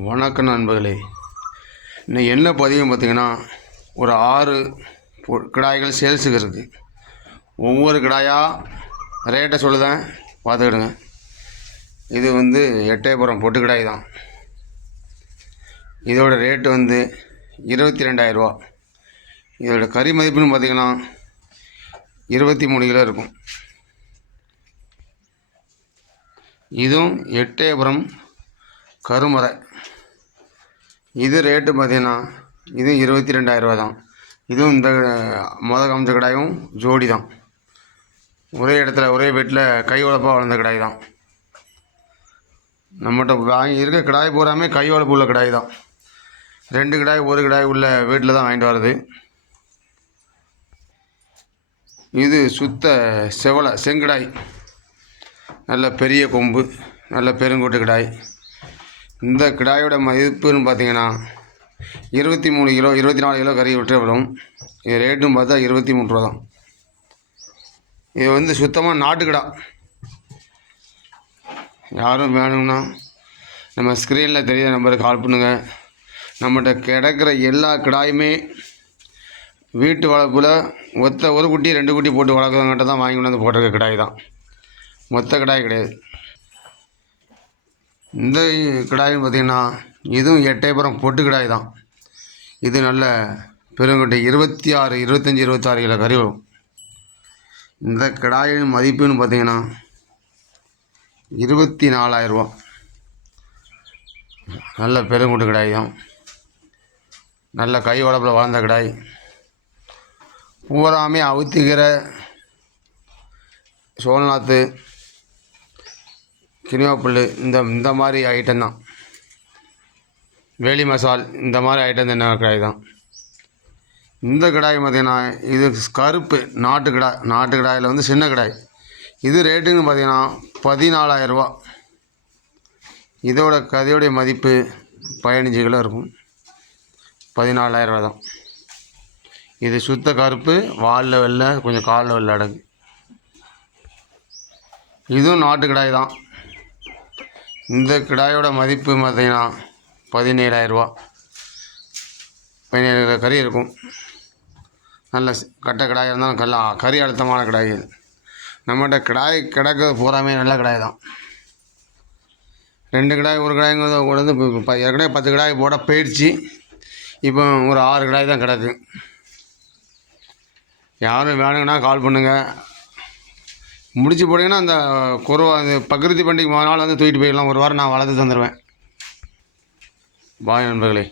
வணக்கம் நண்பர்களே. இன்னைக்கு என்ன பதிவு பார்த்தீங்கன்னா ஒரு ஆறு பொ- கிடாய்கள் சேல்ஸுக்கு இருக்குது ஒவ்வொரு கிடாயாக ரேட்டை சொல்லுதேன். பார்த்துக்கிடுங்க. இது வந்து எட்டயபுரம் பொட்டு கிடாய் தான். இதோட ரேட்டு வந்து இருபத்தி ரெண்டாயிரரூவா இதோட கறி மதிப்புன்னு பார்த்தீங்கன்னா இருபத்தி மூணு கிலோ இருக்கும். இதுவும் எட்டயபுரம் கருமுறை. இது ரேட்டு பார்த்தீங்கன்னா இது இருபத்தி ரெண்டாயிரரூவா தான் இதுவும் இந்த மொத காமிச்ச கடாயும் ஜோடி தான் ஒரே இடத்துல ஒரே வீட்டில் கை உழப்பாக வளர்ந்த கடாய் தான் நம்மகிட்ட வாங்கி இருக்க கிடாய் பூராமே கை உழப்பு உள்ள கிடாய் தான் ரெண்டு கிடாய் ஒரு கிடாய் உள்ள வீட்டில் தான் வாங்கிட்டு வர்றது. இது சுத்த செவலை செங்கிடாய். நல்ல பெரிய கொம்பு நல்ல பெருங்கோட்டு கிடாய். இந்த கிடாயோட மதிப்புன்னு பார்த்தீங்கன்னா இருபத்தி மூணு கிலோ இருபத்தி நாலு கிலோ கறி விட்டு வரும் இது ரேட்டும் பார்த்தா இருபத்தி மூணு ரூபா தான். இது வந்து சுத்தமாக நாட்டுக்கிடா யாரும் வேணும்னா நம்ம ஸ்க்ரீனில் தெரியாத நம்பருக்கு கால் பண்ணுங்கள் நம்மகிட்ட கிடக்கிற எல்லா கிடாயுமே வீட்டு வளர்ப்பில் ஒத்த ஒரு குட்டி ரெண்டு குட்டி போட்டு வளர்க்குறவங்ககிட்ட தான் வாங்கி கொண்டு வந்து போட்டிருக்க கிடாய் தான். மொத்த கிடாய் கிடையாது. இந்த கிடாய்னு பார்த்திங்கன்னா இதுவும் எட்டயபுரம் பொட்டு கிடாய் தான். இது நல்ல பெருங்கொட்டை. இருபத்தி ஆறு இருபத்தஞ்சி இருபத்தாறு கிலோ கறி வரும். இந்த கிடாயின் மதிப்புன்னு பார்த்தீங்கன்னா இருபத்தி நாலாயிரரூவா நல்ல பெருங்குட்டு கிடாய் தான். நல்ல கை உடப்பில் வளர்ந்த கிடாய். பூராமே அவுத்திக்கிற சோழநாத்து கினியோப்புல் இந்த இந்த மாதிரி ஐட்டம் தான். வேலி மசால் இந்த மாதிரி ஐட்டம் என்ன கடாய் தான். இந்த கடாய் பார்த்தீங்கன்னா இது கருப்பு நாட்டு கிடாய். நாட்டு கிடாயில் வந்து சின்ன கிடாய். இது ரேட்டுன்னு பார்த்தீங்கன்னா பதினாலாயிரரூவா இதோட கதையோடைய மதிப்பு பதினஞ்சு கிலோ இருக்கும். பதினாலாயிரரூவா தான். இது சுத்த கருப்பு வாலில் வெள்ளை கொஞ்சம் காலில் வெள்ளை அடங்கு இதுவும் நாட்டு கிடாய் தான். இந்த கிடாயோட மதிப்பு பார்த்தீங்கன்னா பதினேழாயிரரூபா பதினேழு கறி இருக்கும். நல்ல கட்ட கட்டை கிடாய் இருந்தாலும் கல்ல கறி அழுத்தமான கிடாய் இது. நம்மகிட்ட கிடாய் கிடக்கு பூராமே நல்ல கிடாய் தான். ரெண்டு கிடாய் ஒரு கிடாய்ங்கிறத கொண்டு வந்து இப்போ- இப்போ ஏற்கனவே பத்து கிடாய் போட போயிடுச்சு. இப்போ ஒரு ஆறு கிடாய் தான் கிடக்கு. யாரும் வேணுங்கன்னா கால் பண்ணுங்கள் முடிச்சு போட்டிங்கன்னா அந்த குருவா அந்த பக்ரீத் பண்டிகை நாள் வந்து தூக்கிட்டு போயிடலாம். ஒரு வாரம் நான் வளர்த்து தந்துடுவேன் பாய் நண்பர்களே.